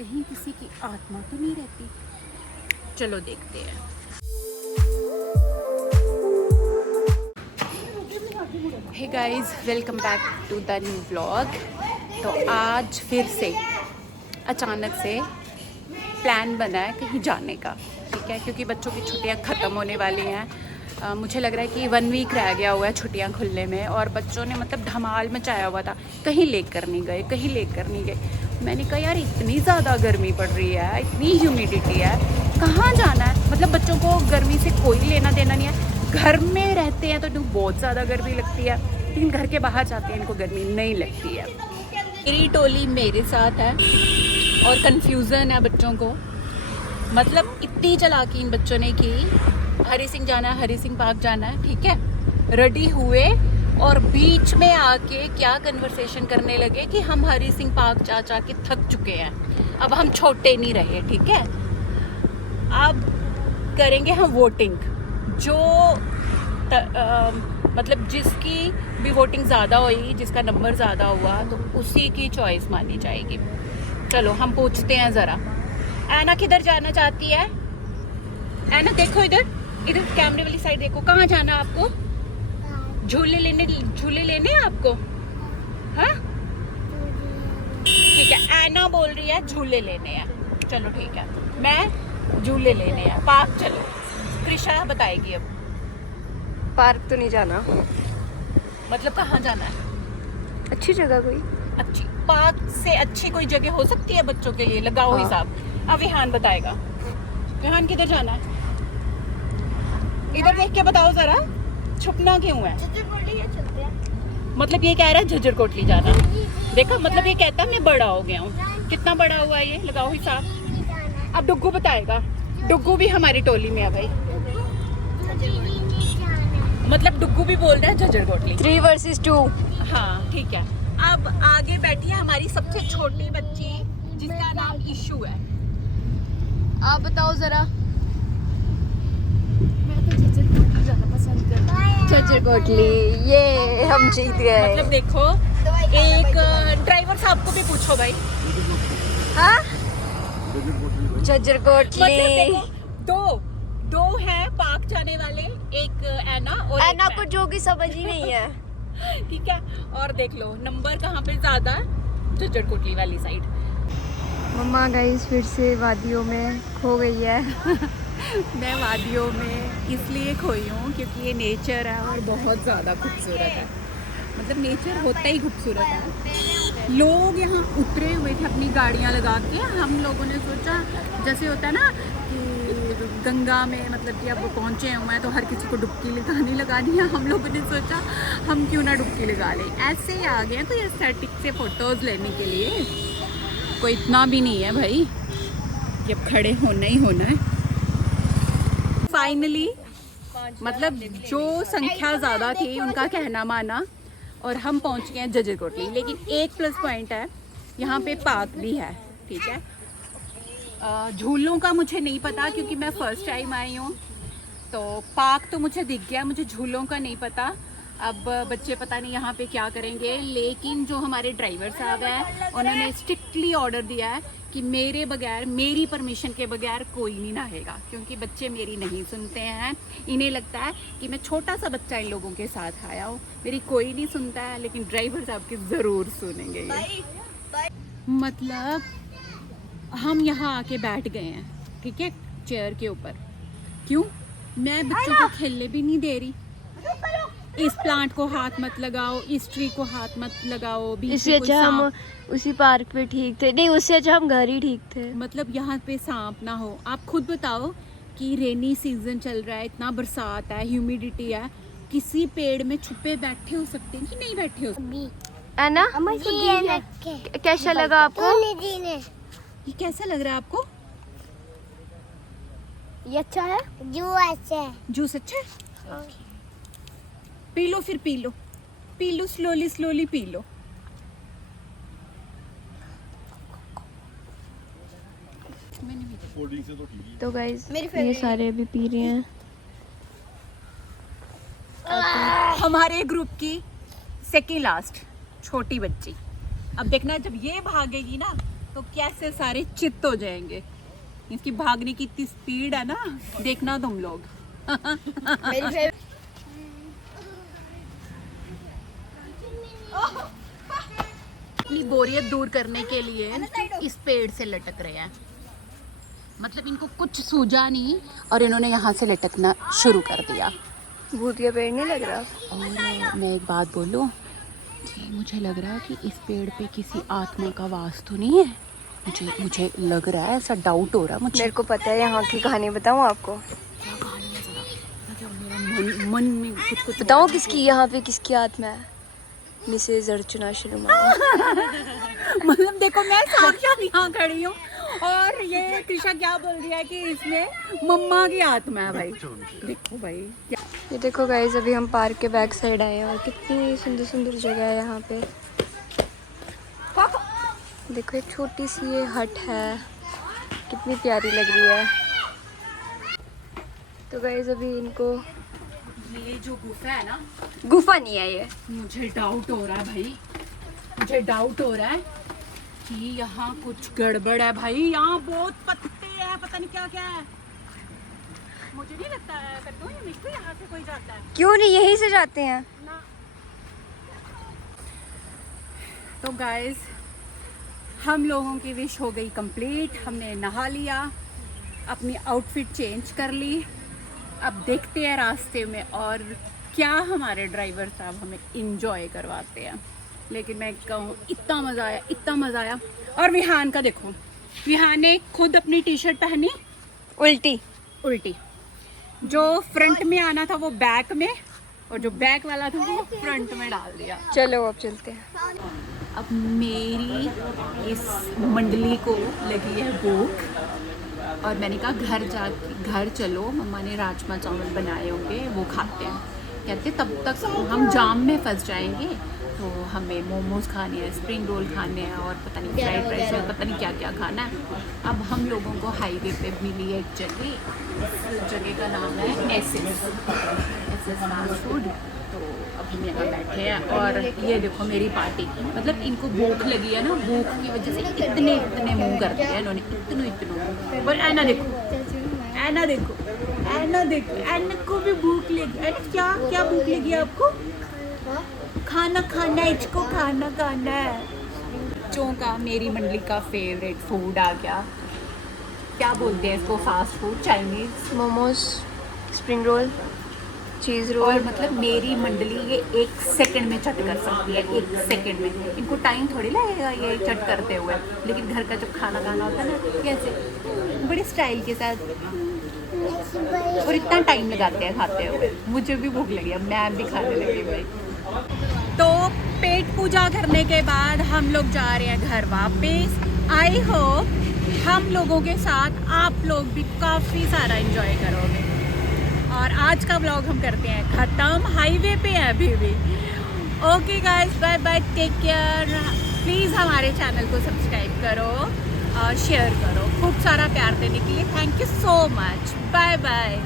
कहीं किसी की आत्मा तो नहीं रहती। चलो देखते हैं। Hey guys, welcome back to the new vlog. तो आज फिर से अचानक से प्लान बना है कहीं जाने का, ठीक है, क्योंकि बच्चों की छुट्टियां ख़त्म होने वाली हैं। मुझे लग रहा है कि 1 वीक रह गया हुआ है छुट्टियां खुलने में, और बच्चों ने मतलब धमाल मचाया हुआ था, कहीं लेकर नहीं गए, कहीं लेकर नहीं गए। मैंने कहा यार इतनी ज़्यादा गर्मी पड़ रही है, इतनी ह्यूमिडिटी है, कहाँ जाना है। मतलब बच्चों को गर्मी से कोई लेना देना नहीं है। घर में रहते हैं तो इनको बहुत ज़्यादा गर्मी लगती है, लेकिन घर के बाहर जाते हैं इनको गर्मी नहीं लगती है। मेरी टोली मेरे साथ है और कन्फ्यूज़न है बच्चों को। मतलब इतनी चालाकी इन बच्चों ने की, हरी सिंह जाना है, हरी सिंह पार्क जाना है, ठीक है, रेडी हुए और बीच में आके क्या कन्वर्सेशन करने लगे कि हम हरी सिंह पार्क जा के थक चुके हैं, अब हम छोटे नहीं रहे, ठीक है, अब करेंगे हम वोटिंग। जो मतलब जिसकी भी वोटिंग ज़्यादा हुई, जिसका नंबर ज़्यादा हुआ, तो उसी की चॉइस मानी जाएगी। चलो हम पूछते हैं ज़रा, ऐना किधर जाना चाहती है? ऐना देखो इधर, इधर कैमरे वाली साइड देखो, कहाँ जाना है आपको? झूले लेने आपको? हाँ ठीक है, ऐना बोल रही है झूले लेने हैं। चलो ठीक है, मैं झूले लेने हैं, पार्क चलो। कृषा बताएगी अब। पार्क तो नहीं जाना। मतलब कहाँ जाना है? अच्छी जगह कोई। अच्छी पार्क से अच्छी कोई जगह हो सकती है बच्चों के लिए? लगाओ हाँ। हिसाब। अब विहान बताएगा। विहान किधर जाना है? इधर देख के बताओ जरा, छुपना क्यों है? मतलब ये कह रहा है झज्जर कोटली जाना। देखा, मतलब ये कहता है मैं बड़ा हो गया हूँ। कितना बड़ा हुआ है ये? लगाओ हिसाब। अब डुग्गू बताएगा। डुग्गू भी हमारी टोली में है भाई। मतलब डुग्गू भी बोल रहा है झज्जर कोटली। 3 versus 2। हाँ ठीक है। अब आगे बैठी है हमारी सबसे छोटी बच्ची, जिसका नाम ईशू है। आप बताओ जरा। मैं तो झज्जर कोटली जाना पसंद करती हूँ। झज्जर कोटली, ये हम जीत गए। मतलब देखो, एक ड्राइवर साहब को भी पूछो भाई। हाँ, झज्जर कोटली। मतलब देखो, दो है पार्क जाने वाले, एक ऐना और ऐना एक को जो की समझ ही नहीं है। ठीक है, और देख लो नंबर कहाँ पे ज्यादा है, झज्जर कोटली वाली साइड। मम्मा गाइस फिर से वादियों में खो गई है। मैं वादियों में इसलिए खोई हूँ क्योंकि ये नेचर है और बहुत ज़्यादा खूबसूरत है। मतलब नेचर होता ही खूबसूरत है। लोग यहाँ उतरे हुए थे अपनी गाड़ियाँ लगा के। हम लोगों ने सोचा, जैसे होता है ना कि गंगा में मतलब कि अब पहुँचे हुए हैं तो हर किसी को डुबकी लगानी है, हम लोगों ने सोचा हम क्यों ना डुबकी लगा लें। ऐसे ही आ गए हैं, तो ये स्टैटिक से फ़ोटोज़ लेने के लिए। कोई इतना भी नहीं है भाई कि अब खड़े होना ही होना है। फाइनली मतलब जो संख्या ज़्यादा थी उनका कहना माना और हम पहुंच गए हैं झज्जर कोटली। लेकिन एक प्लस पॉइंट है, यहाँ पे पार्क भी है, ठीक है। झूलों का मुझे नहीं पता क्योंकि मैं फर्स्ट टाइम आई हूँ, तो पार्क तो मुझे दिख गया, मुझे झूलों का नहीं पता। अब बच्चे पता नहीं यहाँ पे क्या करेंगे, लेकिन जो हमारे ड्राइवर साहब हैं उन्होंने स्ट्रिक्टली ऑर्डर दिया है कि मेरे बगैर, मेरी परमिशन के बगैर कोई नहीं नहाएगा, क्योंकि बच्चे मेरी नहीं सुनते हैं। इन्हें लगता है कि मैं छोटा सा बच्चा इन लोगों के साथ आया हूँ, मेरी कोई नहीं सुनता है, लेकिन ड्राइवर साहब की ज़रूर सुनेंगे ये। मतलब हम यहाँ आके बैठ गए हैं, ठीक है, चेयर के ऊपर। क्यों? मैं बच्चों को खेलने भी नहीं दे रही। इस प्लांट को हाथ मत लगाओ, इस ट्री को हाथ मत लगाओ। इससे अच्छा हम उसी पार्क पे ठीक थे। नहीं, उससे अच्छा हम घर ही ठीक थे। मतलब यहाँ पे सांप ना हो। आप खुद बताओ कि रेनी सीजन चल रहा है, इतना बरसात है, ह्यूमिडिटी है, किसी पेड़ में छुपे बैठे हो सकते हैं कि नहीं बैठे हो? है ना? कैसा लगा आपको? ये कैसा लग रहा है आपको? ये अच्छा है। जूस अच्छा है? पी लो, फिर P low, P low, slowly P low. तो गाइस ये सारे अभी पी रहे हैं। हमारे ग्रुप की सेकेंड लास्ट छोटी बच्ची। अब देखना जब ये भागेगी ना तो कैसे सारे चित्त हो जाएंगे। इसकी भागने की इतनी स्पीड है ना, देखना तुम लोग। अपनी बोरियत दूर करने के लिए इस पेड़ से लटक रहे हैं। मतलब इनको कुछ सूझा नहीं और इन्होंने यहाँ से लटकना शुरू कर दिया। भूतिया पेड़ नहीं लग रहा? और मैं एक बात बोलूँ कि मुझे लग रहा है कि इस पेड़ पे किसी आत्मा का वास तो नहीं है। मुझे लग रहा है, ऐसा डाउट हो रहा है मुझे। मेरे को पता है, यहाँ की कहानी बताऊँ आपको? क्या कहानी है जरा? मेरा मन में कुछ बताऊँ किसकी, यहाँ पे किसकी आत्मा है? मिसेज अर्चना शर्मा। मतलब देखो, मैं साक्षात यहाँ खड़ी हूँ और ये कृषा क्या बोल रही है कि इसमें मम्मा की आत्मा है। भाई देखो भाई क्या। ये देखो गाइस, अभी हम पार्क के बैक साइड आए हैं और कितनी सुंदर सुंदर जगह है यहाँ पे। देखो एक छोटी सी ये हट है, कितनी प्यारी लग रही है। तो गाइस अभी इनको, ये जो गुफा है ना, गुफा नहीं है ये, मुझे डाउट हो रहा है भाई, मुझे डाउट हो रहा है कि यहाँ कुछ गड़बड़ है भाई। यहाँ बहुत पत्ते हैं, पता नहीं क्या क्या है। मुझे नहीं लगता है कट्टू, ये मिट्टी यहाँ से कोई जाता है। क्यों नहीं, यहीं से जाते हैं ना। तो गाइस, हम लोगों की विश हो गई कंप्लीट। हमने नहा लिया, अपनी आउटफिट चेंज कर ली। अब देखते हैं रास्ते में और क्या हमारे ड्राइवर साहब हमें इंजॉय करवाते हैं। लेकिन मैं कहूँ इतना मज़ा आया, इतना मज़ा आया। और विहान का देखो, विहान ने खुद अपनी टी शर्ट पहनी उल्टी। जो फ्रंट में आना था वो बैक में, और जो बैक वाला था वो फ्रंट में डाल दिया। चलो अब चलते हैं। अब मेरी इस मंडली को लगी है भूख और मैंने कहा घर चलो, मम्मा ने राजमा चावल बनाए होंगे वो खाते हैं। कहते तब तक हम जाम में फंस जाएंगे, तो हमें मोमोज खाने हैं, स्प्रिंग रोल खाने हैं और पता नहीं फ्राइड राइस और पता नहीं क्या क्या खाना है। अब हम लोगों को हाईवे पे मिली एक जगह, इस जगह का नाम है एसएस फास्ट फूड। तो अब हम यहाँ बैठे हैं और ये देखो मेरी पार्टी, मतलब इनको भूख लगी है ना, भूख की वजह से इतने मुंह कर दिया इन्होंने, इतने। और ऐना देखो, ऐना को भी भूख लगी। ऐना क्या भूख लगी है आपको? खाना है, इसको खाना है। बच्चों का, मेरी मंडली का फेवरेट फूड आ गया। क्या बोलते हैं इसको? Fast food, Chinese, momos, spring roll, cheese roll. और मतलब मेरी मंडली ये 1 सेकंड में चट कर सकती है, 1 सेकंड में। इनको टाइम थोड़ी लगेगा ये चट करते हुए। लेकिन घर का जब खाना होता है ना, कैसे बड़े स्टाइल के साथ, और इतना टाइम लगाते हैं खाते हुए। मुझे भी भूख लगी, अब मैं भी खाने लगी भाई। तो पेट पूजा करने के बाद हम लोग जा रहे हैं घर वापस। आई होप हम लोगों के साथ आप लोग भी काफ़ी सारा एंजॉय करोगे। और आज का व्लॉग हम करते हैं ख़त्म, हाईवे पे है अभी भी। Okay guys, bye bye, take care. Please हमारे चैनल को सब्सक्राइब करो और शेयर करो। खूब सारा प्यार देने के लिए thank you so much. Bye bye.